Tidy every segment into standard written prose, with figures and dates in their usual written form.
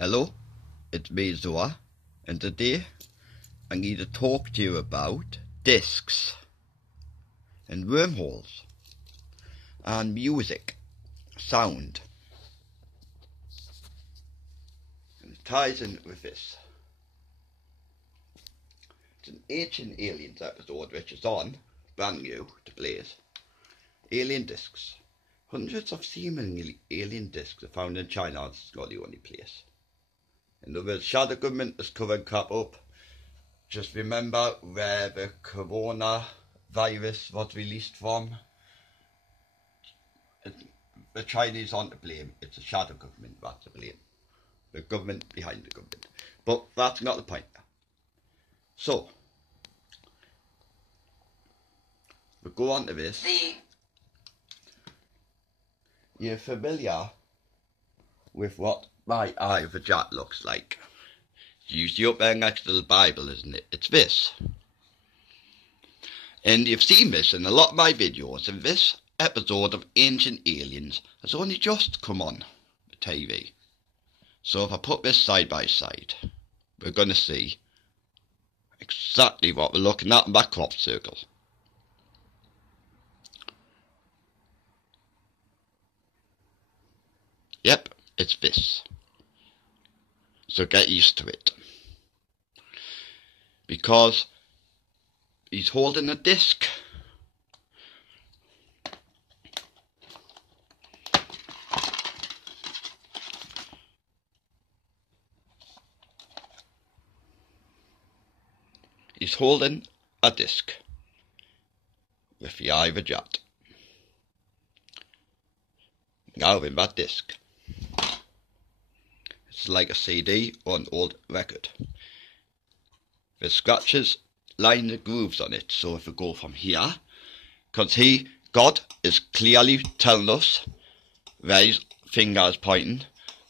Hello, it's me Zoa, and today I need to talk to you about discs and wormholes and music, sound, and it ties in with this. It's an Ancient Aliens episode which is on, brand new to Blaze. Alien discs. Hundreds of seemingly alien discs are found in China. It's not the only place. In other words, shadow government is covering crap up. Just remember where the corona virus was released from. The Chinese aren't to blame. It's the shadow government that's to blame. The government behind the government. But that's not the point. So, we'll go on to this. You're familiar with what my eye of a jet looks like. It's usually up there next to the Bible, isn't it? It's this. And you've seen this in a lot of my videos, and this episode of Ancient Aliens has only just come on the TV. So if I put this side by side, we're going to see exactly what we're looking at in that crop circle. Yep, it's this. So get used to it. Because he's holding a disc. He's holding a disc with the eye of a jet. Now in that disc, it's like a CD or an old record. The scratches line the grooves on it. So if we go from here, because God is clearly telling us where his finger is pointing,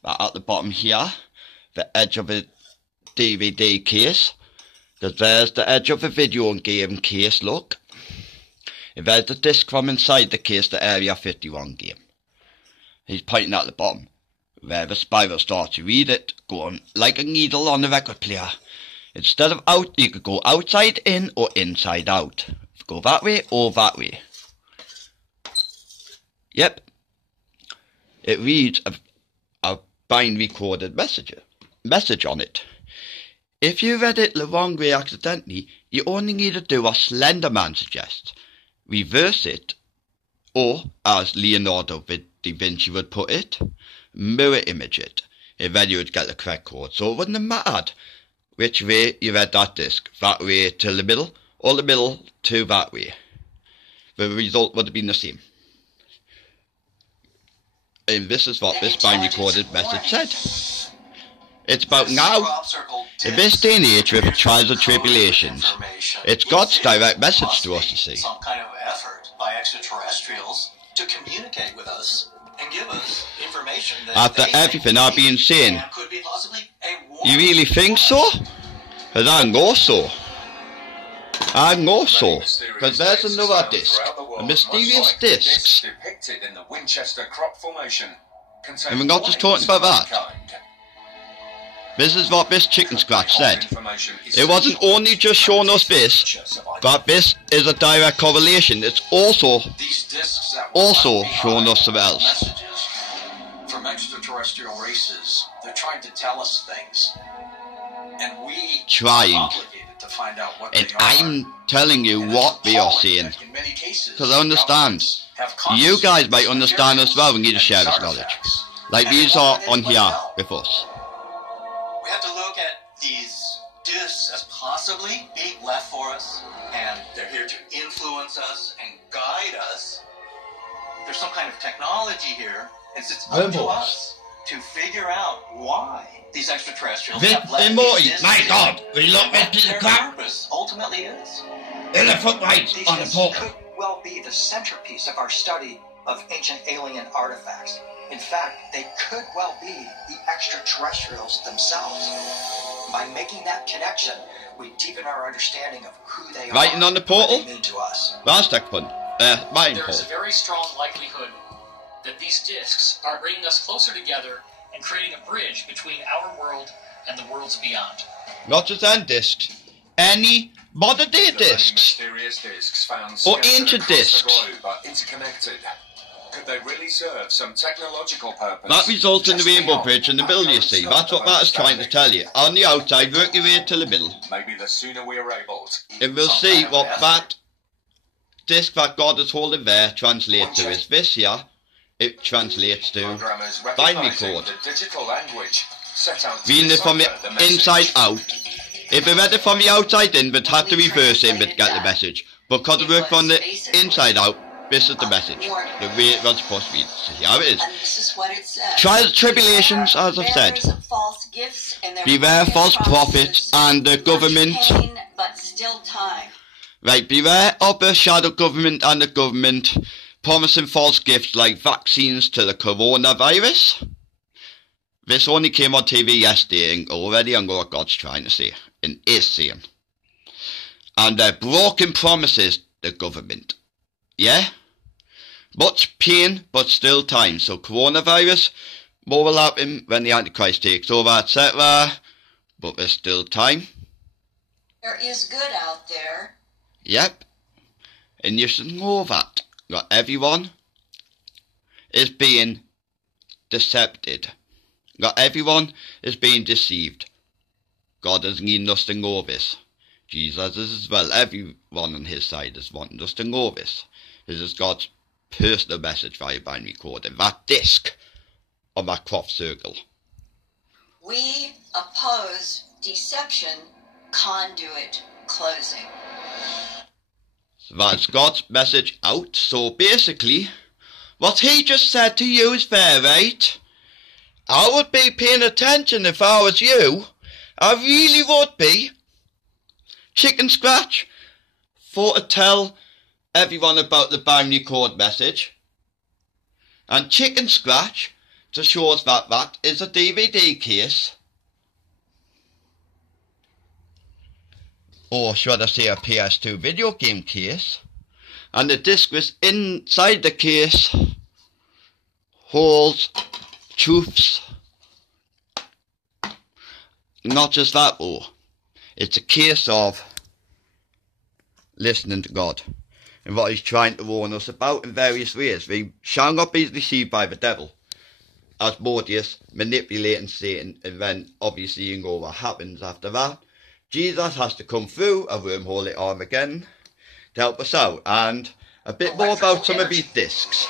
that at the bottom here, the edge of a DVD case, because there's the edge of a video game case, look. If there's the disc from inside the case, the Area 51 game. He's pointing at the bottom, where the spiral starts. You read it going like a needle on a record player. Instead of out, you could go outside in or inside out. Go that way or that way. Yep. It reads a binary coded message on it. If you read it the wrong way accidentally, you only need to do what Slender Man suggests. Reverse it, or as Leonardo da Vinci would put it, mirror image it. And then you would get the correct code. So it wouldn't have mattered which way you read that disc. That way to the middle, or the middle to that way. The result would have been the same. And this is what this binary coded message said. It's about now, in this day and age with trials and tribulations, it's God's direct message to us, you see. Some kind of effort by extraterrestrials to communicate with us and give us information that after everything I've been saying, could be possibly a you really think so? Because I know so. I know so. Because there's another disc, a mysterious disc. Depicted in the Winchester crop formation. And we're not just talking about that. This is what this chicken scratch said. It wasn't only just showing us this, but this is a direct correlation. It's also showing us something else. Messages from extraterrestrial races. They're trying to tell us things. And we are obligated to find out what And they are. I'm telling you what we are seeing. Because I understand. You guys might understand as well. We need to share this knowledge. Like these are on here with us. We have to look at these discs as possibly being left for us, and they're here to influence us and guide us. There's some kind of technology here, and it's up to us to figure out why these extraterrestrials have left these discs. My God, we look What at piece their of crap. purpose ultimately is. Elephant rights These on the discs portal. could well be the centerpiece of our study of ancient alien artifacts. In fact, they could well be the extraterrestrials themselves. By making that connection, we deepen our understanding of who they are. Writing on the portal? What they mean to us. Last one. Mine There is portal. a very strong likelihood that these discs are bringing us closer together and creating a bridge between our world and the worlds beyond. Not just end discs, any modern day discs, Mysterious discs found or ancient discs. The globe are interconnected. Could they really serve some technological purpose? That results in the rainbow bridge in the middle, you see. That's what that is trying to tell you. On the outside, work your way to the middle. Maybe the sooner we are able to... And we'll see what that disc that God is holding there translates to. Is this here, it translates to binary code. The digital language set out reading it from the inside out. If it read it from the outside in, we'd have to reverse it to get the message. But because it worked from the inside out, this is the message. The way it was supposed to be. So here it is. And this is what it says. Trials, tribulations, as I've said. False gifts and beware false prophets and the government. Pain, but still time. Right, beware of the shadow government and the government promising false gifts like vaccines to the coronavirus. This only came on TV yesterday and already I know what God's trying to say and is saying. And they're broken promises, the government. Yeah? Much pain, but still time. So coronavirus, more will happen when the Antichrist takes over, etc. But there's still time. There is good out there. Yep. And you should know that. Not everyone is being decepted. Not everyone is being deceived. God is needing us to know this. Jesus is as well. Everyone on his side is wanting us to know this. This is God's personal message via binary code. And that disc on that crop circle. We oppose deception, conduit closing. So that's God's message out. So basically, what he just said to you is fair, right? I would be paying attention if I was you. I really would be. Chicken scratch for to tell everyone about the binary code message. And chicken scratch to show us that that is a DVD case. Or should I say a PS2 video game case. And the disc was inside the case. Holes, truths. Not just that, oh. It's a case of listening to God and what he's trying to warn us about in various ways. We shall not be deceived by the devil. Asmodeus manipulating Satan, and then obviously you know what happens after that. Jesus has to come through a wormhole at Armageddon to help us out. And a bit more about some of these discs.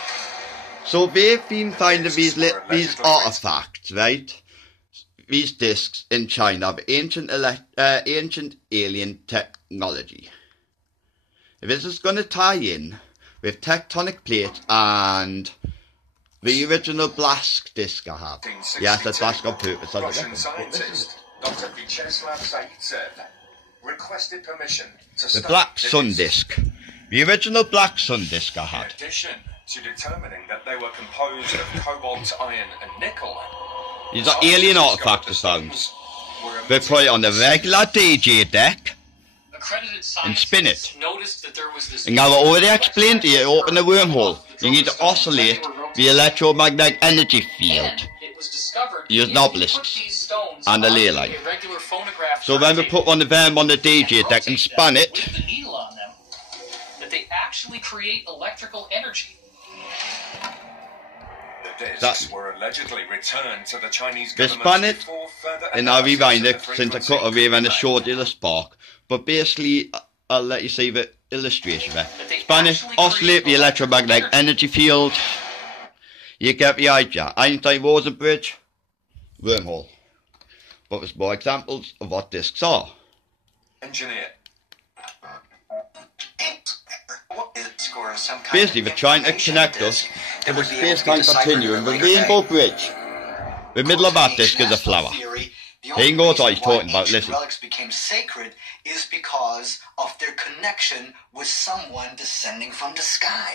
So they've been finding these artifacts, right? These discs in China of ancient alien technology. This is going to tie in with tectonic plates and the original blast disc I have. Yes, that's blast on purpose. Russian scientist Dr. Vyacheslav Zaitsev requested permission to the Black Sun disc. The original Black Sun disc I had. In addition to determining that they were composed of cobalt, iron and nickel. These are alien artifacts found. They put it on the regular DJ deck and spin it. And now I already explained to you, open the wormhole. You need to oscillate the electromagnetic energy field. Use an Obelisk and a ley line. So then we put one of them on the DJ deck and span it. That they actually create electrical energy. The discs were allegedly returned to the Chinese government. Span it, and I'll rewind it since I cut away when I showed you the spark. But basically, I'll let you see the illustration there. Span it, oscillate the electromagnetic energy field. You get the idea. Einstein-Rosen bridge, wormhole. But there's more examples of what discs are. Engineer. Basically, they're trying to connect us to the space-time continuum, the rainbow bridge. The middle of that disc is a flower. He knows what he's talking about, listen. Relics became sacred is because of their connection with someone descending from the sky.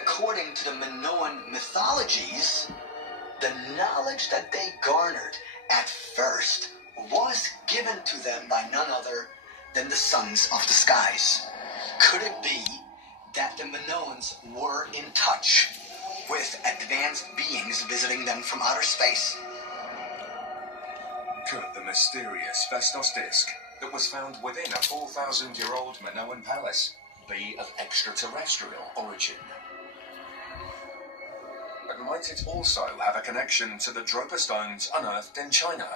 According to the Minoan mythologies, the knowledge that they garnered at first was given to them by none other than the sons of the skies. Could it be that the Minoans were in touch with advanced beings visiting them from outer space. Could the mysterious Vestos disk that was found within a 4,000-year-old Minoan palace be of extraterrestrial origin? But might it also have a connection to the Dropa stones unearthed in China?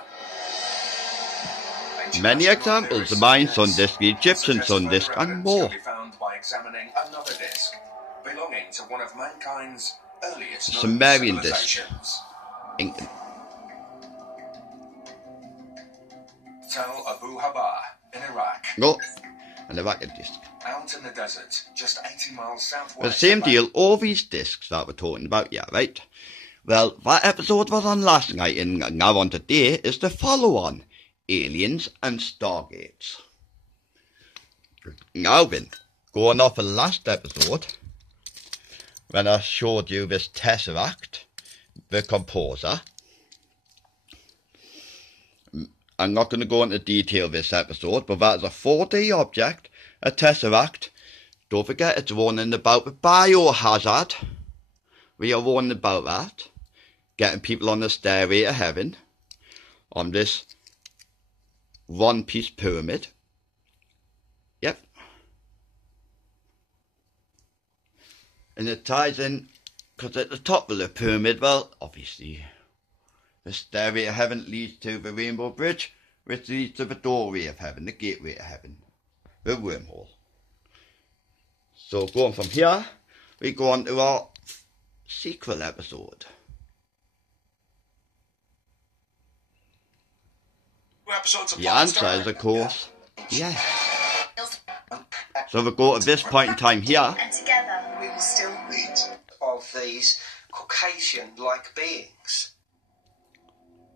Many examples, the Mayan sun disk, the Egyptian sun disk, and more. Can be found by examining another disk belonging to one of mankind's earliest known Sumerian disk. civilizations. England. Tel Abu Haba in Iraq. No, an Iraqi disk. Out in the desert, just 80 miles southwest. But the same deal, all these discs that we're talking about, yeah, right? Well, that episode was on last night, and now on today is the follow-on, Aliens and Stargates. Now then, going off the last episode, when I showed you this Tesseract, the composer, I'm not going to go into detail this episode, but that is a 4D object, a Tesseract. Don't forget, it's warning about the biohazard. We are warning about that. Getting people on the stairway to heaven. On this one-piece pyramid. Yep. And it ties in, because at the top of the pyramid, well, obviously, the stairway to heaven leads to the Rainbow Bridge, which leads to the doorway of heaven, the gateway to heaven, the wormhole. So going from here, we go on to our sequel episode. The answer is, of course, yes. So we go to this point in time here. And together we will still meet. Of these Caucasian-like beings.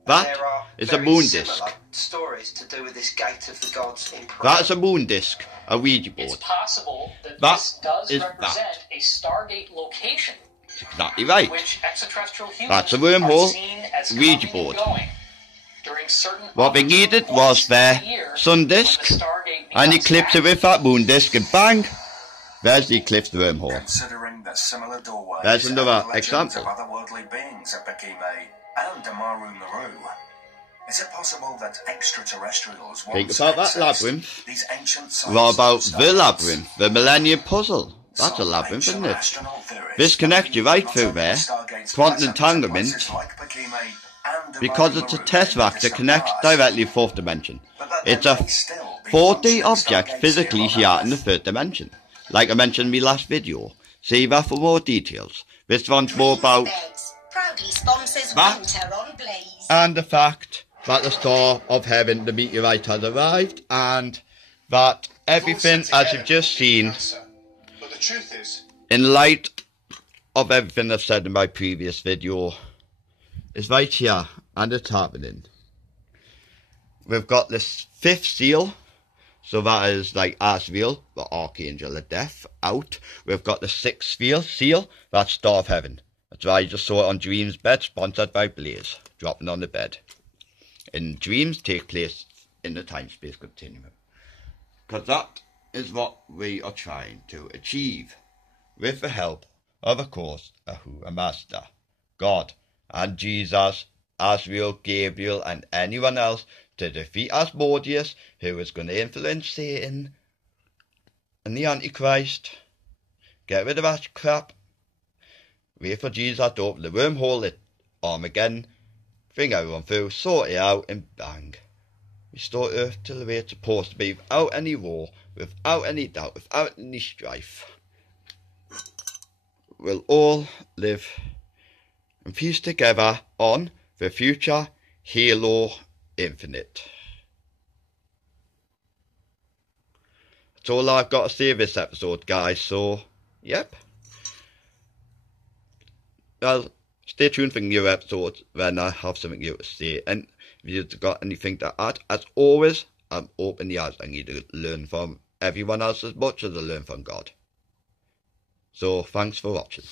That is a moon disc. Stories to do with this gate of the gods in That is a moon disc, a Ouija board. It's possible that That this does is represent a Stargate location, Exactly right. which extraterrestrial humans That's a wormhole, are seen as Ouija coming board. and going during certain What they needed was their sun disc, and eclipse it with that moon disc, and bang, there's the eclipsed wormhole. Considering the similar doorways There's another and legends example. of otherworldly beings at Bekime and Amaru Naru, is it possible that extraterrestrials Think once about that accessed labyrinth. these ancient What about sites the and labyrinth, the Millennium Puzzle? That's a Some labyrinth, isn't ancient it? astronaut theorists This connects you right not through only there, Stargate's quantum presence in entanglement, places like Bekime and because Amaru it's a Naru tesseract in that distant connects past, directly fourth dimension. but that It's there a may still be 4D functioning object Stargates physically here on here in the Earth. third dimension. Like I mentioned in my last video. See that for more details. This one's more about Proudly sponsors that winter on Blaze. and the fact that the star of heaven, the meteorite, has arrived, and that everything, as you've just seen, But the truth is, in light of everything I've said in my previous video, is right here, and it's happening. We've got this fifth seal, so that is like Asriel, the Archangel of Death, out. We've got the sixth seal, that's Star of Heaven. That's why I just saw it on Dream's bed, sponsored by Blaze, dropping on the bed. And dreams take place in the time-space continuum. Because that is what we are trying to achieve. With the help of, of course, a Master, God, and Jesus, Asriel, Gabriel, and anyone else to defeat Asmodeus, who is going to influence Satan and the Antichrist. Get rid of that crap. Wait for Jesus to open the wormhole at Armageddon, bring everyone through, sort it out, and bang. Restore Earth to the way it's supposed to be, without any war, without any doubt, without any strife. We'll all live in peace together on the future Halo Infinite. That's all I've got to say this episode, guys, so, yep. Well, stay tuned for new episodes when I have something new to say. And if you've got anything to add, as always, I'm open ears. I need to learn from everyone else as much as I learn from God. So, thanks for watching.